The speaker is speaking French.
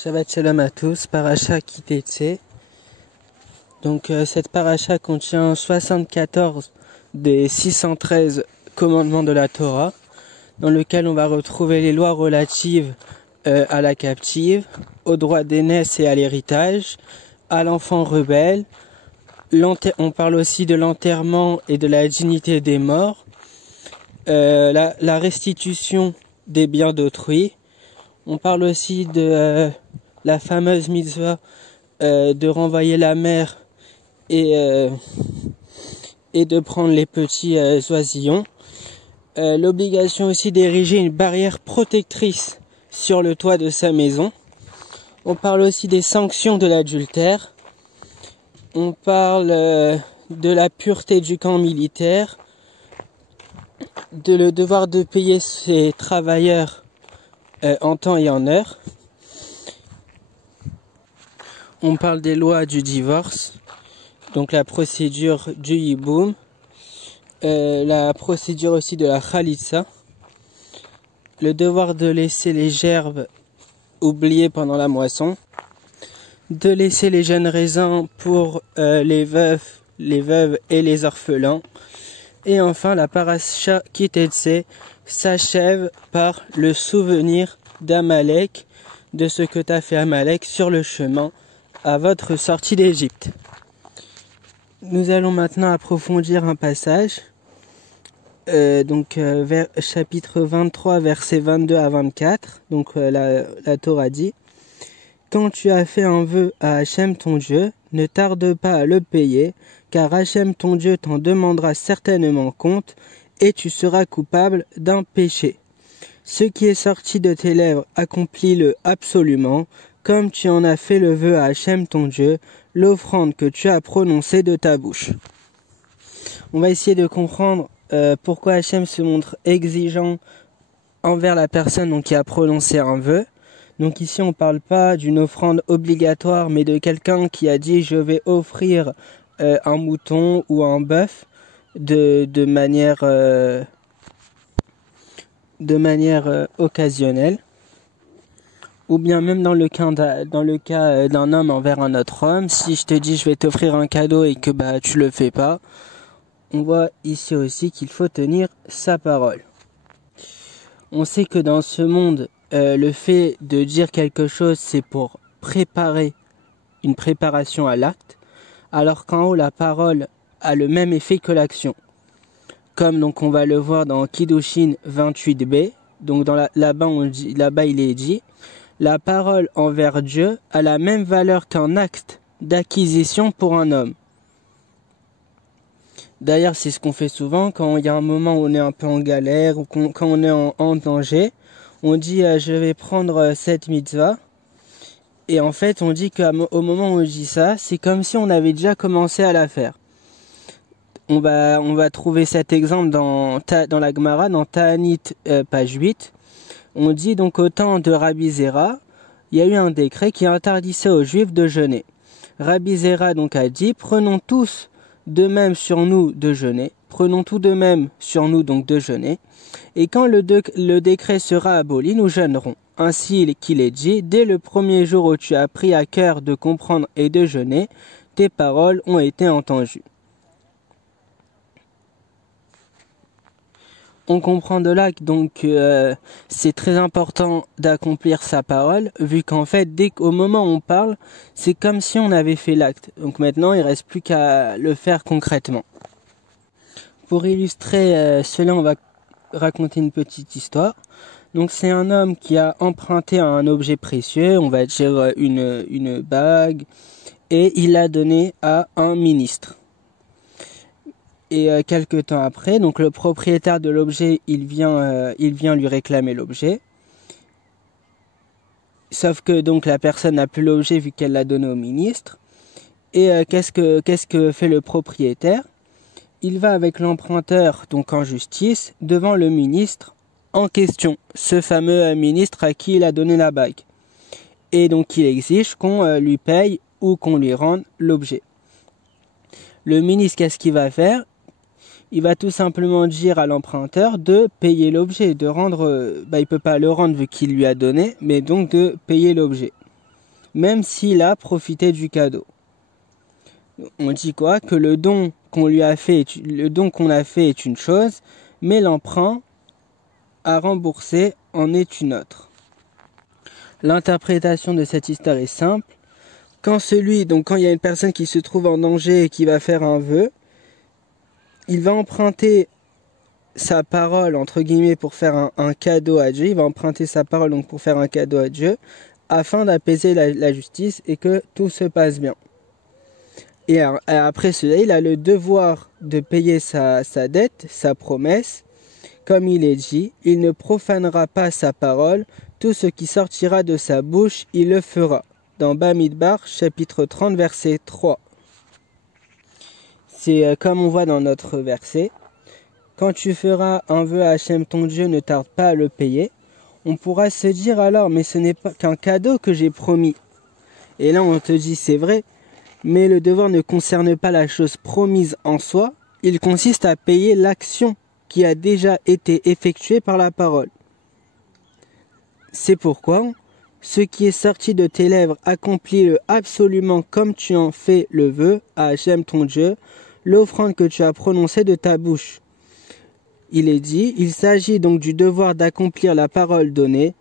Shabbat Shalom à tous, Paracha Kitetse. Donc cette paracha contient 74 des 613 commandements de la Torah, dans lequel on va retrouver les lois relatives à la captive, au droit d'aînesse et à l'héritage, à l'enfant rebelle. On parle aussi de l'enterrement et de la dignité des morts, la restitution des biens d'autrui. On parle aussi de la fameuse mitzvah de renvoyer la mère et de prendre les petits oisillons. L'obligation aussi d'ériger une barrière protectrice sur le toit de sa maison. On parle aussi des sanctions de l'adultère. On parle de la pureté du camp militaire, de le devoir de payer ses travailleurs en temps et en heure. On parle des lois du divorce, donc la procédure du hiboum, la procédure aussi de la khalitsa, le devoir de laisser les gerbes oubliées pendant la moisson, de laisser les jeunes raisins pour les veuves et les orphelins, et enfin la paracha Kitetse s'achève par le souvenir d'Amalek, de ce que t'a fait Amalek sur le chemin à votre sortie d'Égypte. Nous allons maintenant approfondir un passage, vers chapitre 23, versets 22 à 24. Donc la Torah dit: quand tu as fait un vœu à Hachem ton Dieu, ne tarde pas à le payer, car Hachem ton Dieu t'en demandera certainement compte, et tu seras coupable d'un péché. Ce qui est sorti de tes lèvres, accomplis-le absolument, comme tu en as fait le vœu à Hachem ton Dieu, l'offrande que tu as prononcée de ta bouche. On va essayer de comprendre pourquoi Hachem se montre exigeant envers la personne qui a prononcé un vœu. Donc ici on ne parle pas d'une offrande obligatoire, mais de quelqu'un qui a dit je vais offrir un mouton ou un bœuf de manière occasionnelle, ou bien même dans le cas d'un homme envers un autre homme. Si je te dis je vais t'offrir un cadeau et que tu le fais pas, on voit ici aussi qu'il faut tenir sa parole. On sait que dans ce monde, le fait de dire quelque chose, c'est pour préparer une préparation à l'acte, alors qu'en haut, la parole a le même effet que l'action. Comme donc on va le voir dans Kiddushin 28b, donc là-bas il est dit: la parole envers Dieu a la même valeur qu'un acte d'acquisition pour un homme. D'ailleurs, c'est ce qu'on fait souvent quand il y a un moment où on est un peu en galère ou quand on est en danger. On dit je vais prendre cette mitzvah. Et en fait, on dit qu'au moment où on dit ça, c'est comme si on avait déjà commencé à la faire. On va trouver cet exemple dans la Gemara, dans Ta'anit, page 8. On dit donc au temps de Rabbi Zera, il y a eu un décret qui interdisait aux Juifs de jeûner. Rabbi Zera donc a dit: prenons tous de même sur nous de jeûner. Prenons tout de même sur nous donc de jeûner. Et quand le décret sera aboli, nous jeûnerons. Ainsi qu'il est dit: dès le premier jour où tu as pris à cœur de comprendre et de jeûner, tes paroles ont été entendues. On comprend de là que donc c'est très important d'accomplir sa parole, vu qu'en fait dès qu'au moment où on parle, c'est comme si on avait fait l'acte. Donc maintenant il reste plus qu'à le faire concrètement. Pour illustrer cela, on va raconter une petite histoire. Donc c'est un homme qui a emprunté un objet précieux, on va dire une bague, et il l'a donné à un ministre. Et quelques temps après, donc le propriétaire de l'objet, il vient lui réclamer l'objet. Sauf que donc la personne n'a plus l'objet vu qu'elle l'a donné au ministre. Et qu'est-ce que fait le propriétaire? Il va avec l'emprunteur donc en justice devant le ministre en question, ce fameux ministre à qui il a donné la bague. Et donc il exige qu'on lui paye ou qu'on lui rende l'objet. Le ministre, qu'est-ce qu'il va faire? Il va tout simplement dire à l'emprunteur de payer l'objet, de rendre, il peut pas le rendre vu qu'il lui a donné, mais donc de payer l'objet. même s'il a profité du cadeau. On dit quoi? Que le don qu'on a fait est une chose, mais l'emprunt à rembourser en est une autre. L'interprétation de cette histoire est simple. Quand il y a une personne qui se trouve en danger et qui va faire un vœu, il va emprunter sa parole, entre guillemets, pour faire un cadeau à Dieu. Il va emprunter sa parole donc pour faire un cadeau à Dieu, afin d'apaiser la justice et que tout se passe bien. Et après cela, il a le devoir de payer sa dette, sa promesse. Comme il est dit, il ne profanera pas sa parole, tout ce qui sortira de sa bouche, il le fera. Dans Bamidbar, chapitre 30, verset 3. C'est comme on voit dans notre verset. Quand tu feras un vœu à Hachem ton Dieu, ne tarde pas à le payer. On pourra se dire alors, mais ce n'est pas qu'un cadeau que j'ai promis. Et là on te dit c'est vrai, mais le devoir ne concerne pas la chose promise en soi, il consiste à payer l'action qui a déjà été effectuée par la parole. C'est pourquoi, ce qui est sorti de tes lèvres, accomplis-le absolument comme tu en fais le vœu à Hachem ton Dieu, l'offrande que tu as prononcée de ta bouche. Il est dit, il s'agit donc du devoir d'accomplir la parole donnée,